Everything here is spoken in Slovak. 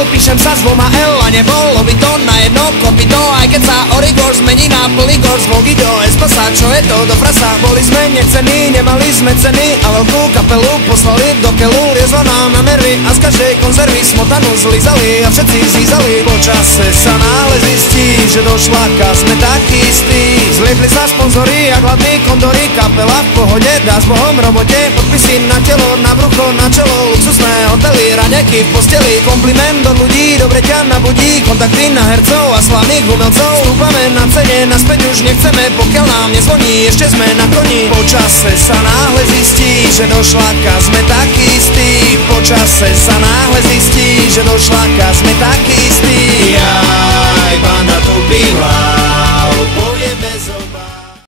L, píšem sa s dvoma L a nebolo by to na jedno kopito. Aj keď sa Origor zmení na Poligor, zvuk do Espasa, čo je to do frasa. Boli sme nechcení, nemali sme ceny a veľkú kapelu poslali do keľu. Liezla nám na nervy a z každej konzervy smotanu zlizali a všetci zízali. Po čase sa náhle zistí, že do šláka sme takí istí. Zliekli sa sponzori a hladní kondory, kapela v pohode, dá s Bohom robote. Podpisy na telo, na brucho, na čelo, luxusné hotely, raňajky v posteli. Kompliment od ľudí, dobre ťa nabudí, kontakty na hercov a slavných umelcov. Stúpame na cene, naspäť už nechceme, pokiaľ nám nezvoní, ešte sme na koni. Po čase sa náhle zistí, že do šláka sme takí istí. Po čase sa náhle zistí, že do šláka sme takí istí. Jaj, banda tupých hlav,